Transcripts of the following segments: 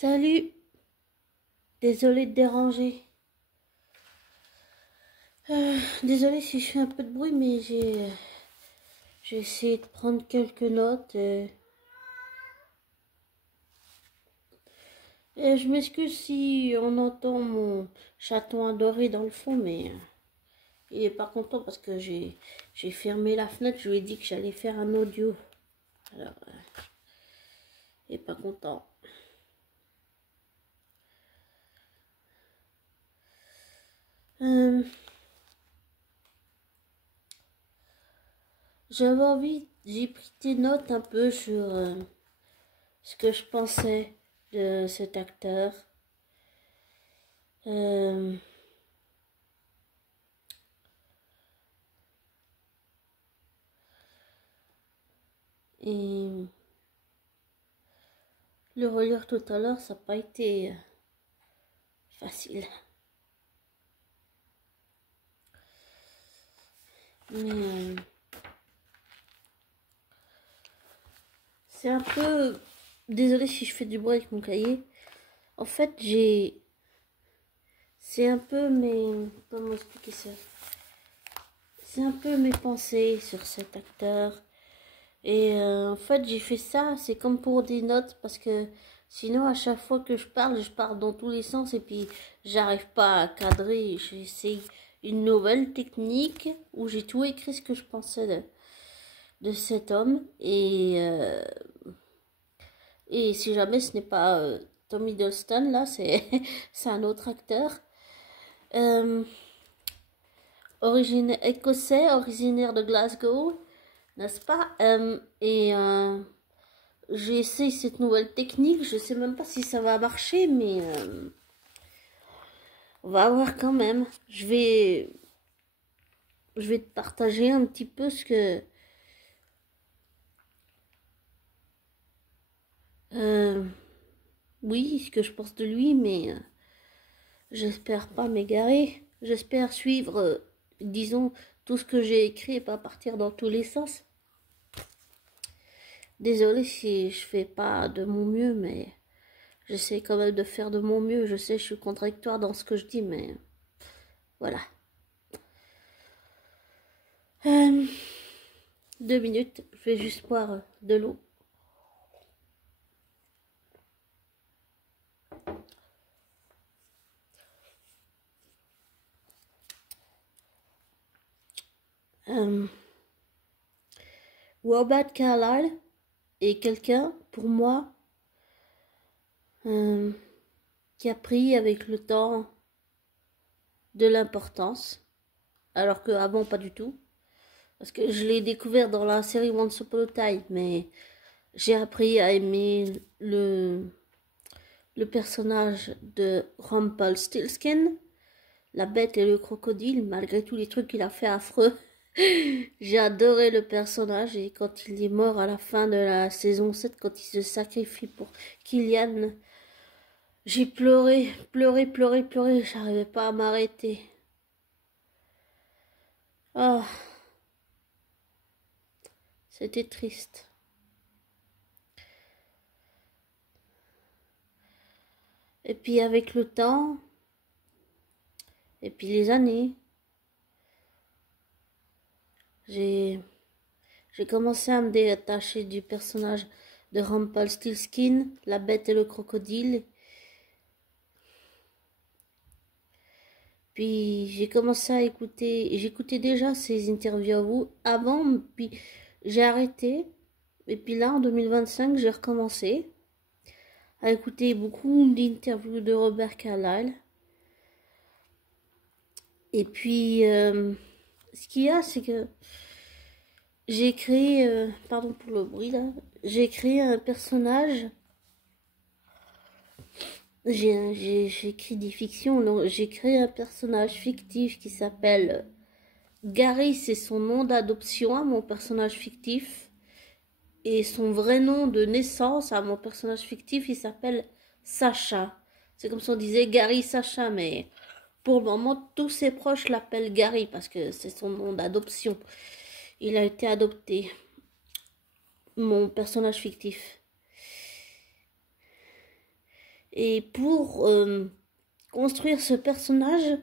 Salut, désolée de déranger. Désolée si je fais un peu de bruit, mais j'ai essayé de prendre quelques notes. Et je m'excuse si on entend mon chaton adoré dans le fond, mais il est pas content parce que j'ai fermé la fenêtre. Je lui ai dit que j'allais faire un audio. Alors, il est pas content. J'avais envie, j'ai pris des notes un peu sur ce que je pensais de cet acteur. Et le relire tout à l'heure, ça n'a pas été facile. Mais c'est un peu... Désolée si je fais du bruit avec mon cahier. En fait, c'est un peu mes... Comment expliquer ça? C'est un peu mes pensées sur cet acteur. Et en fait, j'ai fait ça, c'est comme pour des notes, parce que sinon, à chaque fois que je parle dans tous les sens, et puis j'arrive pas à cadrer. J'essaye une nouvelle technique où j'ai tout écrit ce que je pensais de cet homme. Et si jamais ce n'est pas Tom Hiddleston, là, c'est un autre acteur. Écossais, originaire de Glasgow, n'est-ce pas? J'ai essayé cette nouvelle technique. Je sais même pas si ça va marcher, mais on va voir quand même. Je vais te partager un petit peu ce que oui, ce que je pense de lui, mais j'espère pas m'égarer. J'espère suivre, disons, tout ce que j'ai écrit et pas partir dans tous les sens. Désolée si je fais pas de mon mieux, mais j'essaie quand même de faire de mon mieux. Je sais, je suis contradictoire dans ce que je dis, mais voilà. 2 minutes, je vais juste boire de l'eau. Robert Carlyle est quelqu'un, pour moi, qui a pris avec le temps de l'importance, alors qu'avant pas du tout. Parce que je l'ai découvert dans la série Once Upon a Time, mais j'ai appris à aimer le personnage de Rumpelstiltskin, la bête et le crocodile, malgré tous les trucs qu'il a fait affreux. J'ai adoré le personnage, et quand il est mort à la fin de la saison 7, quand il se sacrifie pour Killian, j'ai pleuré, j'arrivais pas à m'arrêter. Oh, c'était triste. Et puis avec le temps, et puis les années, j'ai commencé à me détacher du personnage de Rumpelstiltskin, la bête et le crocodile. Puis j'ai commencé à écouter, j'écoutais déjà ses interviews avant, puis j'ai arrêté. Et puis là, en 2025, j'ai recommencé à écouter beaucoup d'interviews de Robert Carlyle. Et puis, ce qu'il y a, c'est que j'ai créé, pardon pour le bruit là, j'ai créé un personnage. J'ai écrit des fictions, donc j'ai créé un personnage fictif qui s'appelle Gary, c'est son nom d'adoption à mon personnage fictif. Et son vrai nom de naissance à mon personnage fictif, il s'appelle Sacha. C'est comme si on disait Gary Sacha, mais pour le moment, tous ses proches l'appellent Gary parce que c'est son nom d'adoption. Il a été adopté, mon personnage fictif. Et pour construire ce personnage,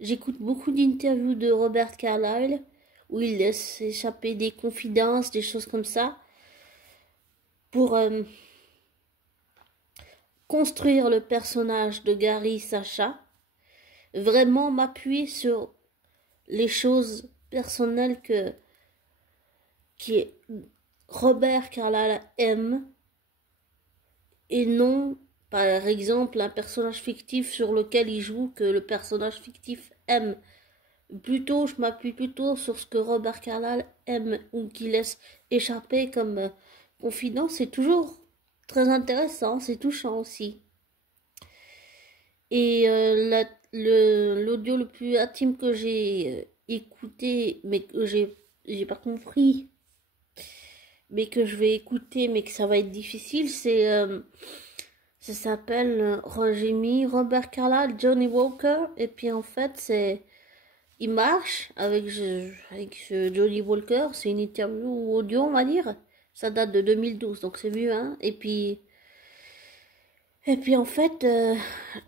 j'écoute beaucoup d'interviews de Robert Carlyle, où il laisse échapper des confidences, des choses comme ça, pour construire le personnage de Gary Sacha, vraiment m'appuyer sur les choses personnelles que Robert Carlyle aime, et non par exemple un personnage fictif sur lequel il joue que le personnage fictif aime. Plutôt, je m'appuie plutôt sur ce que Robert Carlyle aime ou qui laisse échapper comme confidence. C'est toujours très intéressant, c'est touchant aussi. Et l'audio le plus intime que j'ai écouté, mais que j'ai pas compris, mais que je vais écouter, mais que ça va être difficile, c'est ça s'appelle Roger Me, Robert Carlyle, Johnny Walker, et puis en fait c'est il marche avec ce Johnny Walker, c'est une interview audio on va dire, ça date de 2012 donc c'est vieux hein, et puis en fait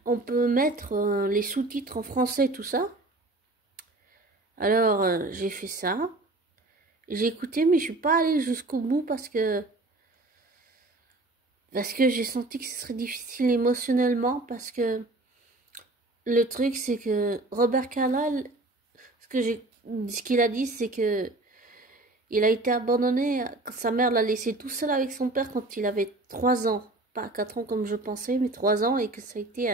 on peut mettre les sous-titres en français tout ça. Alors j'ai fait ça, j'ai écouté mais je suis pas allée jusqu'au bout parce que j'ai senti que ce serait difficile émotionnellement, parce que le truc c'est que Robert Carlyle, ce qu'il a dit, c'est que il a été abandonné quand sa mère l'a laissé tout seul avec son père quand il avait 3 ans, pas 4 ans comme je pensais, mais 3 ans, et que ça a été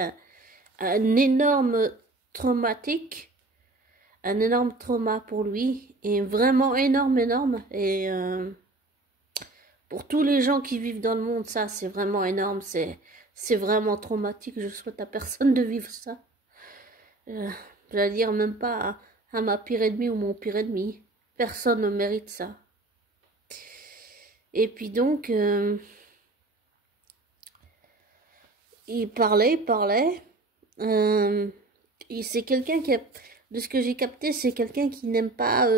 un énorme traumatique, un énorme trauma pour lui, et vraiment énorme, et pour tous les gens qui vivent dans le monde, ça c'est vraiment énorme, c'est vraiment traumatique. Je souhaite à personne de vivre ça. J'allais dire même pas à ma pire ennemie ou mon pire ennemi. Personne ne mérite ça. Et puis donc, il parlait. C'est quelqu'un qui a, de ce que j'ai capté, c'est quelqu'un qui n'aime pas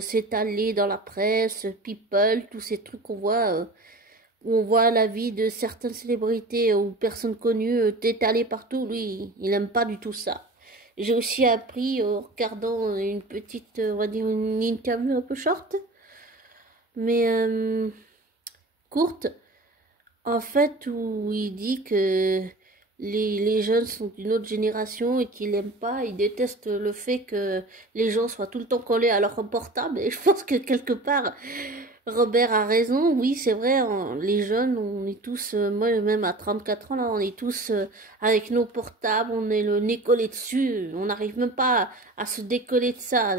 s'étaler dans la presse, people, tous ces trucs qu'on voit, où on voit la vie de certaines célébrités ou personnes connues étalées partout. Lui, il n'aime pas du tout ça. J'ai aussi appris en regardant une petite, on va dire une interview un peu short, mais courte, en fait, où il dit que les jeunes sont d'une autre génération et qu'il n'aime pas, il déteste le fait que les gens soient tout le temps collés à leur portable. Et je pense que quelque part, Robert a raison. Oui, c'est vrai, les jeunes, on est tous, moi même à 34 ans, là, on est tous avec nos portables, on est le nez collé dessus, on n'arrive même pas à se décoller de ça.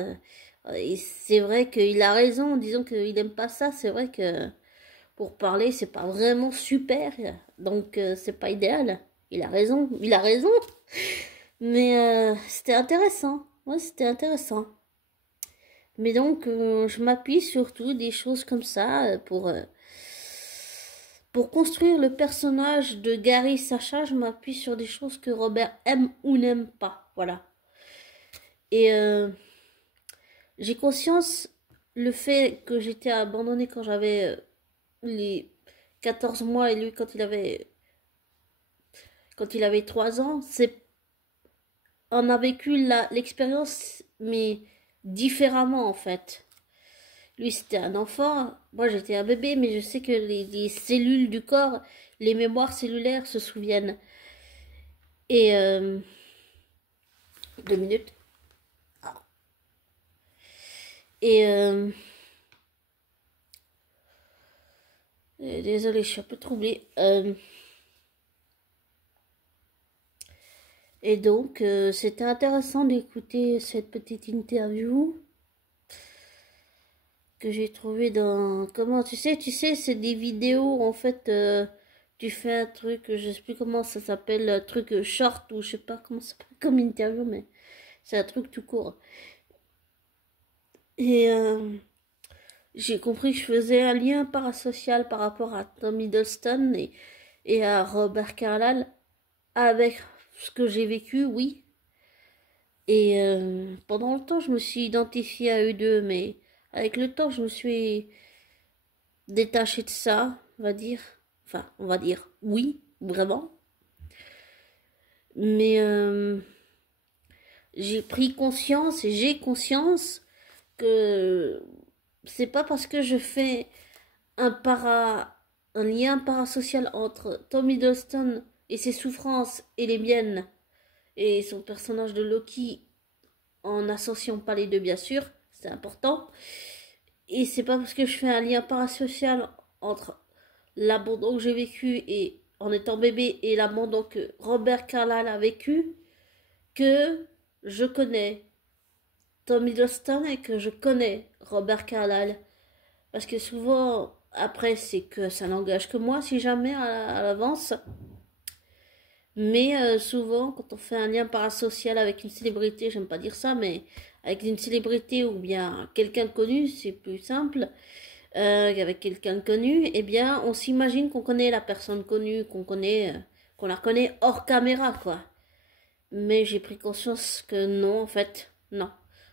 Et c'est vrai qu'il a raison, disons qu'il n'aime pas ça, c'est vrai que pour parler, c'est pas vraiment super, donc c'est pas idéal. Il a raison. Mais c'était intéressant, ouais, c'était intéressant. Mais donc, je m'appuie surtout des choses comme ça pour construire le personnage de Gary Sacha. Je m'appuie sur des choses que Robert aime ou n'aime pas, voilà. Et j'ai conscience le fait que j'étais abandonnée quand j'avais les 14 mois et lui quand il avait 3 ans, on a vécu l'expérience mais différemment en fait. Lui c'était un enfant, moi j'étais un bébé, mais je sais que les cellules du corps, les mémoires cellulaires se souviennent. Et 2 minutes. Et désolée, je suis un peu troublée. Et donc, c'était intéressant d'écouter cette petite interview que j'ai trouvée dans... Comment, tu sais, c'est des vidéos, en fait, tu fais un truc, je sais plus comment ça s'appelle, un truc short, ou je sais pas comment ça s'appelle comme interview, mais c'est un truc tout court. Et j'ai compris que je faisais un lien parasocial par rapport à Tom Hiddleston et à Robert Carlyle avec ce que j'ai vécu, oui. Et pendant le temps, je me suis identifiée à eux deux, mais avec le temps, je me suis détachée de ça, on va dire. Enfin, on va dire oui, vraiment. Mais j'ai pris conscience et j'ai conscience que c'est pas parce que je fais un lien parasocial entre Tom Hiddleston et ses souffrances et les miennes et son personnage de Loki, en n'associant pas les deux bien sûr, c'est important. Et c'est pas parce que je fais un lien parasocial entre l'abandon que j'ai vécu et en étant bébé et l'abandon que Robert Carlyle a vécu que je connais Tom Hiddleston et que je connais Robert Carlyle. Parce que souvent, après, c'est que ça n'engage que moi, si jamais, à l'avance. Mais souvent, quand on fait un lien parasocial avec une célébrité, j'aime pas dire ça, mais avec une célébrité ou bien quelqu'un de connu, c'est plus simple, avec quelqu'un de connu, eh bien, on s'imagine qu'on connaît la personne connue, qu'on la connaît hors caméra, quoi. Mais j'ai pris conscience que non, en fait, non.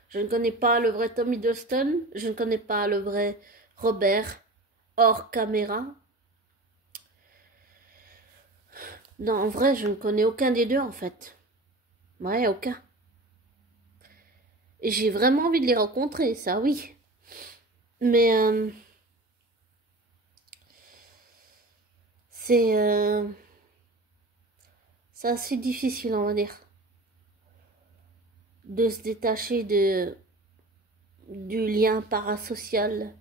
Je ne connais pas le vrai Tom Hiddleston, je ne connais pas le vrai Robert hors caméra. Non, en vrai, je ne connais aucun des deux, en fait. Ouais, aucun. Et j'ai vraiment envie de les rencontrer, ça oui. Mais c'est assez difficile, on va dire, de se détacher du lien parasocial.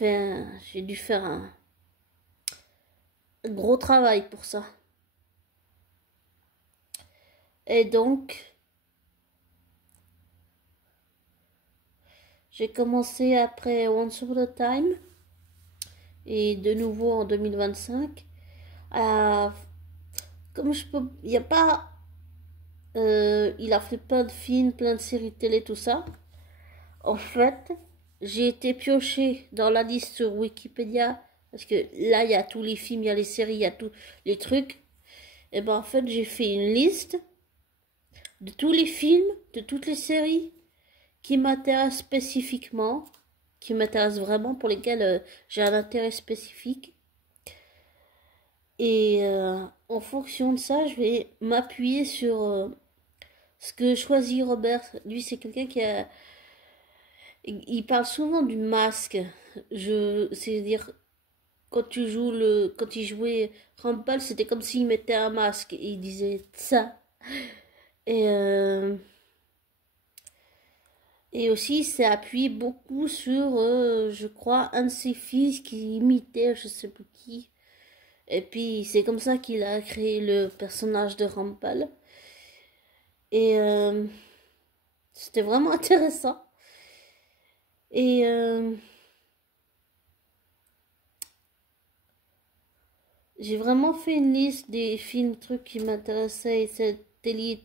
J'ai dû faire un gros travail pour ça. Et donc, j'ai commencé après Once Upon a Time et de nouveau en 2025 à, comme je peux, il y a pas, il a fait plein de films, plein de séries télé, tout ça. En fait, j'ai été piochée dans la liste sur Wikipédia parce que là il y a tous les films, il y a les séries, il y a tous les trucs. Et ben en fait j'ai fait une liste de tous les films, de toutes les séries qui m'intéressent spécifiquement, qui m'intéressent vraiment, pour lesquels j'ai un intérêt spécifique. Et en fonction de ça, je vais m'appuyer sur ce que choisit Robert. Lui, c'est quelqu'un qui a... Il parle souvent du masque. C'est-à-dire, quand il jouait Rampal, c'était comme s'il mettait un masque. Et il disait ça. Et... Et aussi, il s'est appuyé beaucoup sur, je crois, un de ses fils qui imitait, je sais plus qui. Et puis, c'est comme ça qu'il a créé le personnage de Rampal. Et c'était vraiment intéressant. Et j'ai vraiment fait une liste des films, trucs qui m'intéressaient, et séries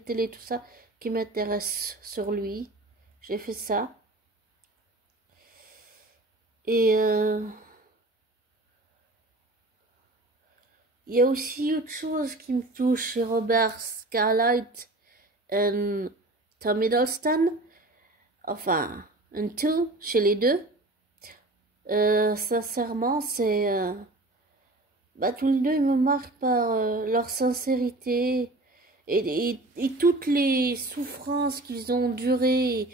télé, tout ça, qui m'intéressent sur lui. J'ai fait ça. Et il y a aussi autre chose qui me touche chez Robert Scarlett et Tom Hiddleston. Enfin, un tout chez les deux. Sincèrement, bah, tous les deux, ils me marquent par leur sincérité et toutes les souffrances qu'ils ont durées,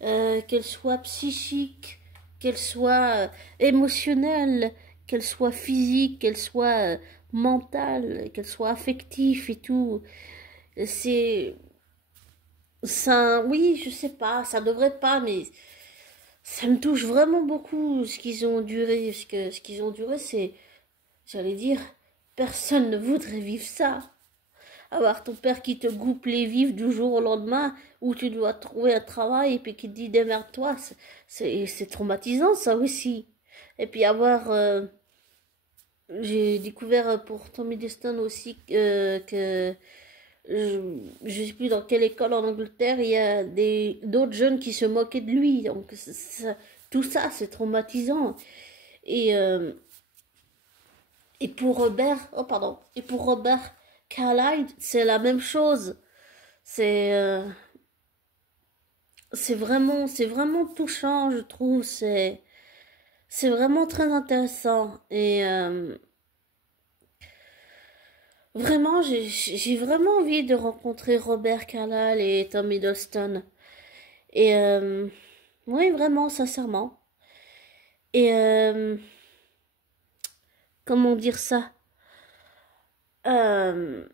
qu'elles soient psychiques, qu'elles soient émotionnelles, qu'elles soient physiques, qu'elles soient mentales, qu'elles soient affectives et tout. C'est ça, oui, je sais pas, ça devrait pas, mais ça me touche vraiment beaucoup ce qu'ils ont duré, parce que ce qu'ils ont duré, c'est, j'allais dire, personne ne voudrait vivre ça. Avoir ton père qui te coupe les vifs du jour au lendemain, où tu dois trouver un travail et puis qui te dit démerde-toi, c'est traumatisant ça aussi. Et puis avoir, j'ai découvert pour Tommy Destin aussi que je sais plus dans quelle école en Angleterre, il y a d'autres jeunes qui se moquaient de lui. Donc tout ça, c'est traumatisant. Et, euh, et pour Robert, oh pardon, et pour Robert Carlyle, c'est la même chose. C'est c'est vraiment touchant, je trouve. c'est vraiment très intéressant. Et vraiment, j'ai vraiment envie de rencontrer Robert Carlyle et Tom Hiddleston. Et oui, vraiment, sincèrement. Et comment dire ça? Euh,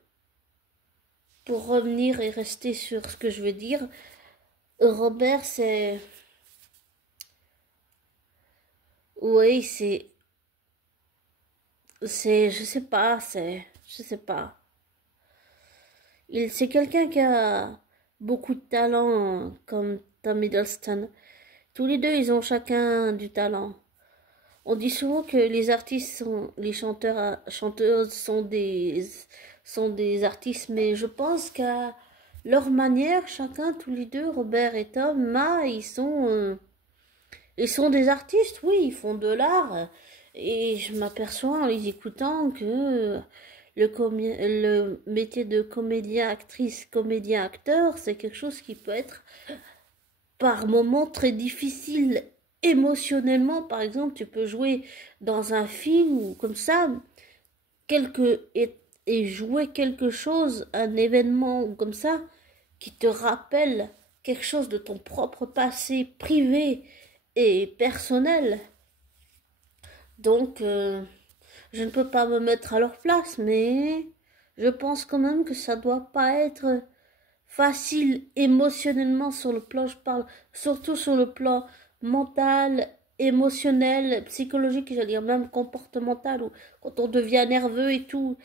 pour revenir et rester sur ce que je veux dire, Robert, c'est... Oui, c'est... Je sais pas, c'est... Je sais pas. C'est quelqu'un qui a beaucoup de talent, comme Tom Hiddleston. Tous les deux, ils ont chacun du talent. On dit souvent que les artistes sont, les chanteuses sont des artistes, mais je pense qu'à leur manière, chacun, tous les deux, Robert et Tom, ils sont des artistes, oui, ils font de l'art. Et je m'aperçois en les écoutant que le métier de comédien, actrice, comédien, acteur, c'est quelque chose qui peut être par moments très difficile émotionnellement. Par exemple, tu peux jouer dans un film ou comme ça, et jouer quelque chose, un événement ou comme ça, qui te rappelle quelque chose de ton propre passé privé et personnel. Donc, je ne peux pas me mettre à leur place, mais je pense quand même que ça doit pas être facile émotionnellement sur le plan, je parle surtout sur le plan mental, émotionnel, psychologique, j'allais dire même comportemental, ou quand on devient nerveux et tout,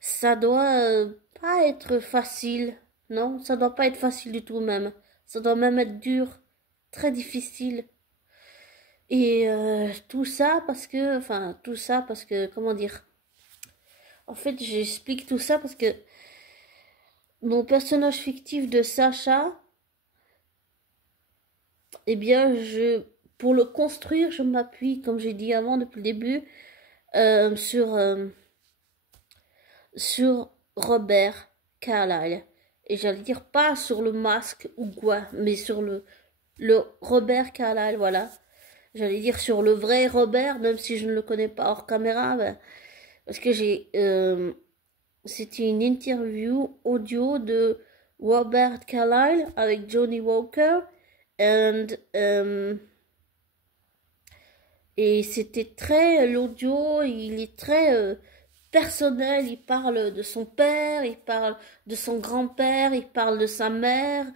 ça doit pas être facile, non, ça doit pas être facile du tout même, ça doit même être dur, très difficile. Et tout ça parce que, comment dire, en fait, j'explique tout ça parce que mon personnage fictif de Sacha, eh bien, pour le construire, je m'appuie, comme j'ai dit avant depuis le début, euh, sur, euh, sur Robert Carlyle. Et j'allais dire pas sur le masque ou quoi, mais sur le Robert Carlyle, voilà. J'allais dire sur le vrai Robert, même si je ne le connais pas hors caméra, ben, parce que c'était une interview audio de Robert Carlyle avec Johnny Walker, and, et c'était très, l'audio, il est très personnel, il parle de son père, il parle de son grand-père, il parle de sa mère,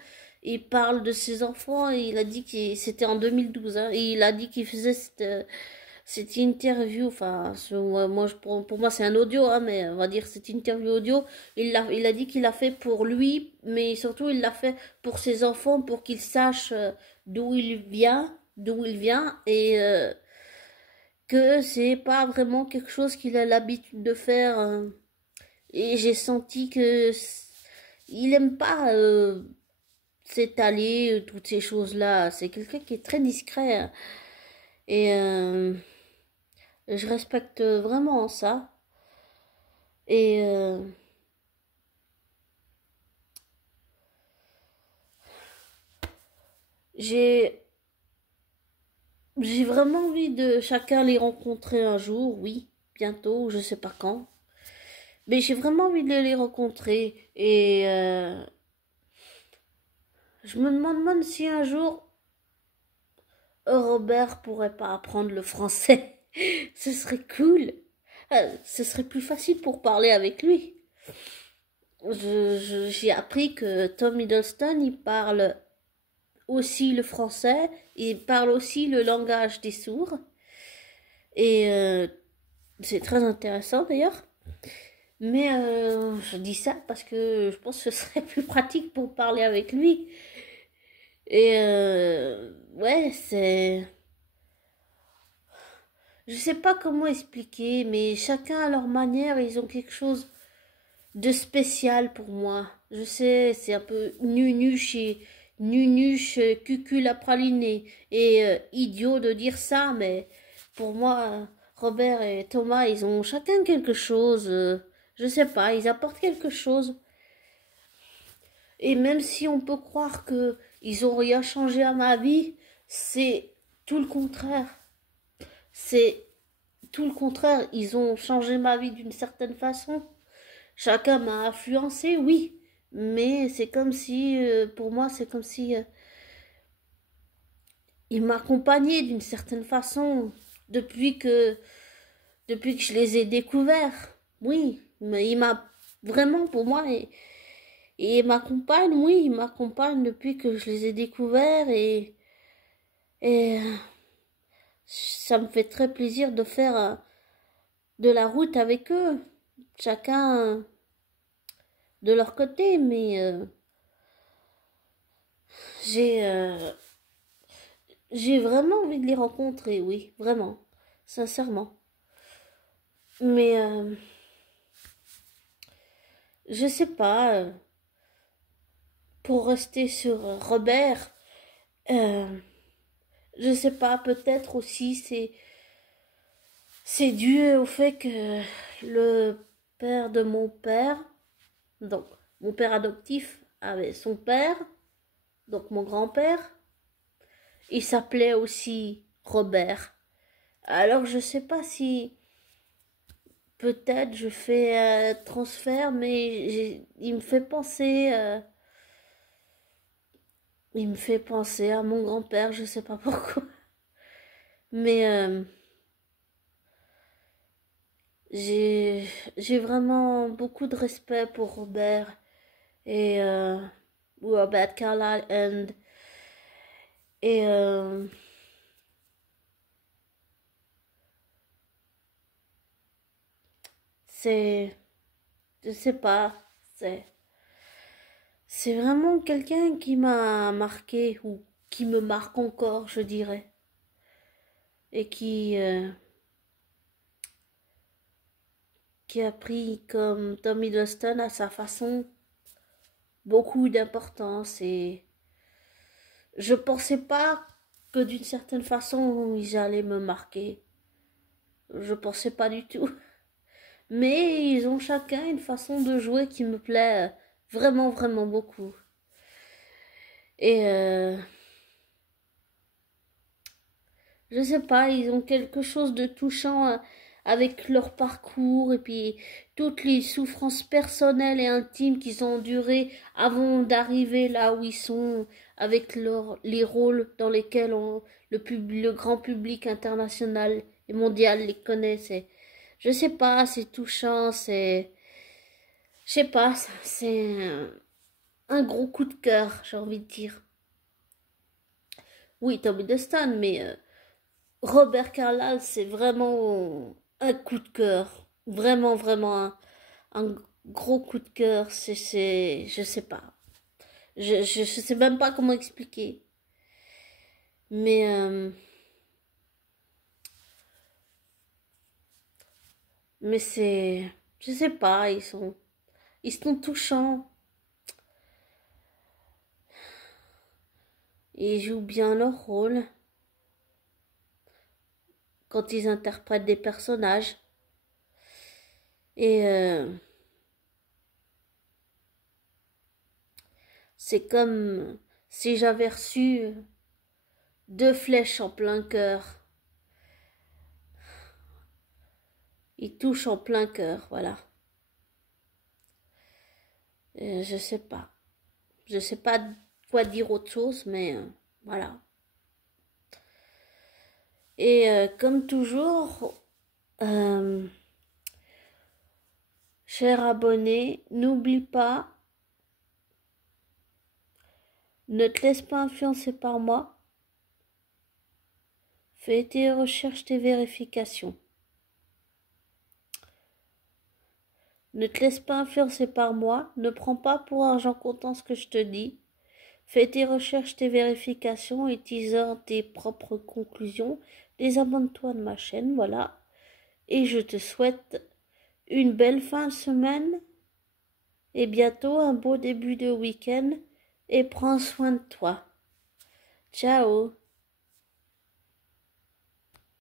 il parle de ses enfants, et il a dit que c'était en 2012, hein, et il a dit qu'il faisait cette interview, enfin, pour moi c'est un audio, hein, mais on va dire cette interview audio, il a dit qu'il l'a fait pour lui, mais surtout il l'a fait pour ses enfants, pour qu'ils sachent d'où il vient, et que c'est pas vraiment quelque chose qu'il a l'habitude de faire, hein. Et j'ai senti que il aime pas s'étaler, toutes ces choses-là. C'est quelqu'un qui est très discret, hein. Et je respecte vraiment ça. Et j'ai j'ai vraiment envie de chacun les rencontrer un jour, oui, bientôt, je sais pas quand. Mais j'ai vraiment envie de les rencontrer. Et je me demande même si un jour Robert pourrait pas apprendre le français. Ce serait cool. Ce serait plus facile pour parler avec lui. J'ai appris que Tom Hiddleston, il parle aussi le français, il parle aussi le langage des sourds. Et c'est très intéressant d'ailleurs. Mais je dis ça parce que je pense que ce serait plus pratique pour parler avec lui. Et ouais, c'est... Je sais pas comment expliquer, mais chacun à leur manière, ils ont quelque chose de spécial pour moi. Je sais, c'est un peu nunuche, cucul à praliné, et idiot de dire ça, mais pour moi, Robert et Thomas, ils ont chacun quelque chose. Je sais pas, ils apportent quelque chose. Et même si on peut croire que ils ont rien changé à ma vie, c'est tout le contraire. C'est tout le contraire. Ils ont changé ma vie d'une certaine façon. Chacun m'a influencé, oui. Mais c'est comme si, pour moi, c'est comme si ils m'accompagnaient d'une certaine façon depuis que, depuis que je les ai découverts. Oui, mais il m'a vraiment, pour moi, et il m'accompagne, oui, il m'accompagne depuis que je les ai découverts et ça me fait très plaisir de faire de la route avec eux, chacun de leur côté, mais j'ai j'ai vraiment envie de les rencontrer, oui, vraiment, sincèrement. Mais je sais pas, pour rester sur Robert, euh, je sais pas, peut-être aussi c'est dû au fait que le père de mon père, donc mon père adoptif avait son père, donc mon grand-père, il s'appelait aussi Robert. Alors je sais pas si peut-être je fais transfert, mais il me fait penser à mon grand-père, je sais pas pourquoi. Mais j'ai j'ai vraiment beaucoup de respect pour Robert et Robert Carlyle et c'est je sais pas, c'est c'est vraiment quelqu'un qui m'a marqué ou qui me marque encore, je dirais, et qui a pris comme Tom Hiddleston à sa façon beaucoup d'importance et je pensais pas que d'une certaine façon ils allaient me marquer. Je pensais pas du tout. Mais ils ont chacun une façon de jouer qui me plaît vraiment, vraiment beaucoup. Et je sais pas, ils ont quelque chose de touchant avec leur parcours et puis toutes les souffrances personnelles et intimes qu'ils ont endurées avant d'arriver là où ils sont avec les rôles dans lesquels le grand public international et mondial les connaît. Je sais pas, c'est touchant, je sais pas, c'est un gros coup de cœur, j'ai envie de dire. Oui, Tommy Hiddleston, mais Robert Carlyle, c'est vraiment un coup de cœur. Vraiment, vraiment un gros coup de cœur. Je sais pas. Je sais même pas comment expliquer. Mais, mais je sais pas, ils sont touchants. Ils jouent bien leur rôle quand ils interprètent des personnages. Et c'est comme si j'avais reçu deux flèches en plein cœur. Ils touchent en plein cœur, voilà. Je sais pas. Je sais pas quoi dire autre chose, mais voilà. Et comme toujours, euh, cher abonné, n'oublie pas, ne te laisse pas influencer par moi. Fais tes recherches, tes vérifications. Ne te laisse pas influencer par moi. Ne prends pas pour argent comptant ce que je te dis. Fais tes recherches, tes vérifications et tire tes propres conclusions. Désabonne-toi de ma chaîne, voilà. Et je te souhaite une belle fin de semaine et bientôt un beau début de week-end et prends soin de toi. Ciao.